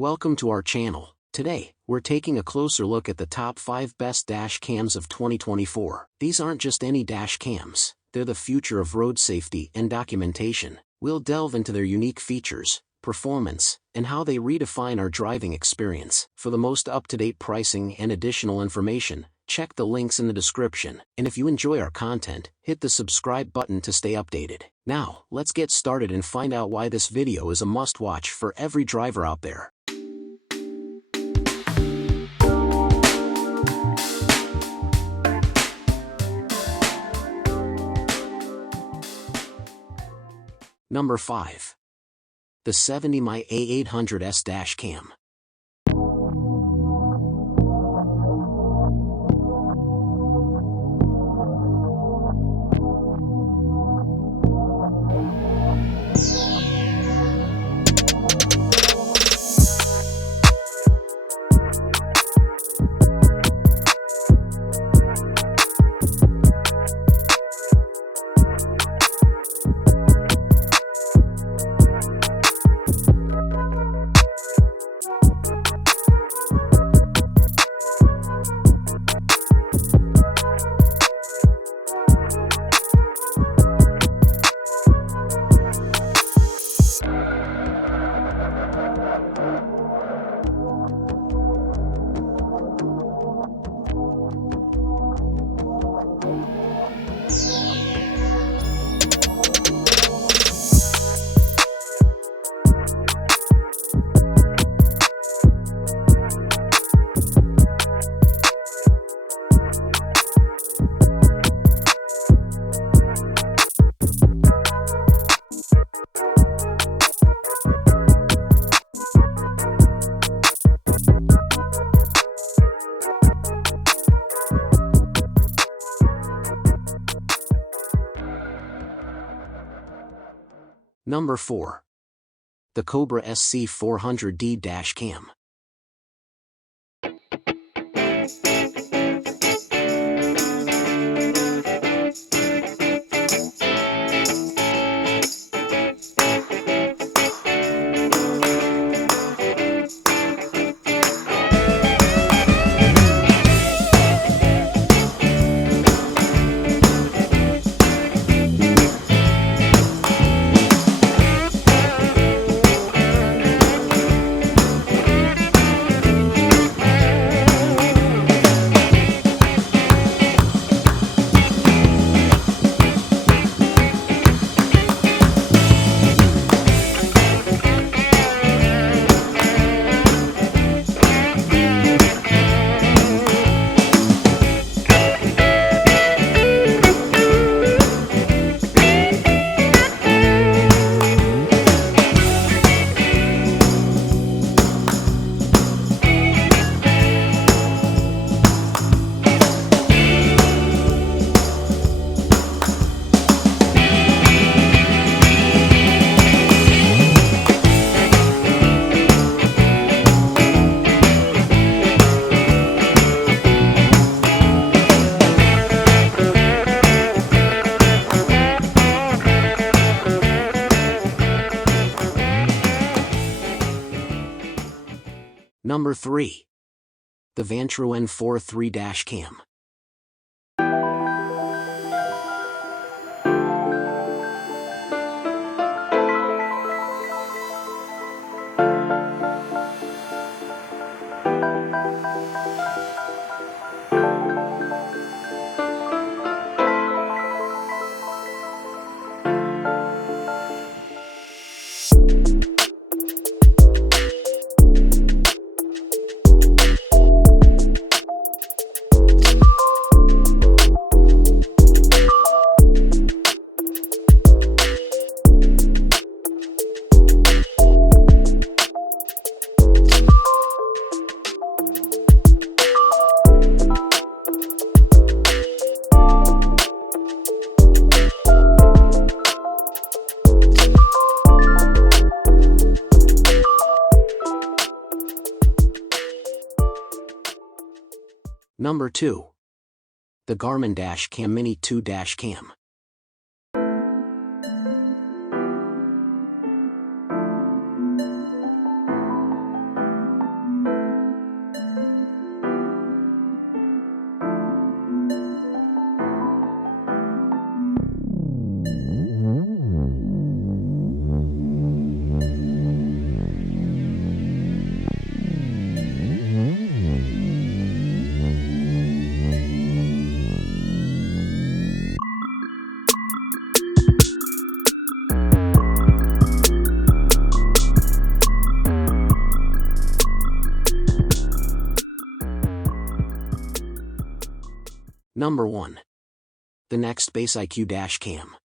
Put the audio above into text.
Welcome to our channel. Today, we're taking a closer look at the top 5 best dash cams of 2024. These aren't just any dash cams, they're the future of road safety and documentation. We'll delve into their unique features, performance, and how they redefine our driving experience. For the most up-to-date pricing and additional information, check the links in the description. And if you enjoy our content, hit the subscribe button to stay updated. Now, let's get started and find out why this video is a must-watch for every driver out there. Number 5. The 70mm A800S Dash Cam. Number 4. The Cobra SC 400D Dash Cam. Number 3. The Vantrue N4 3 Dash Cam. Number 2. The Garmin Dash Cam Mini 2 Dash Cam. Number 1. The Nextbase IQ Dash Cam.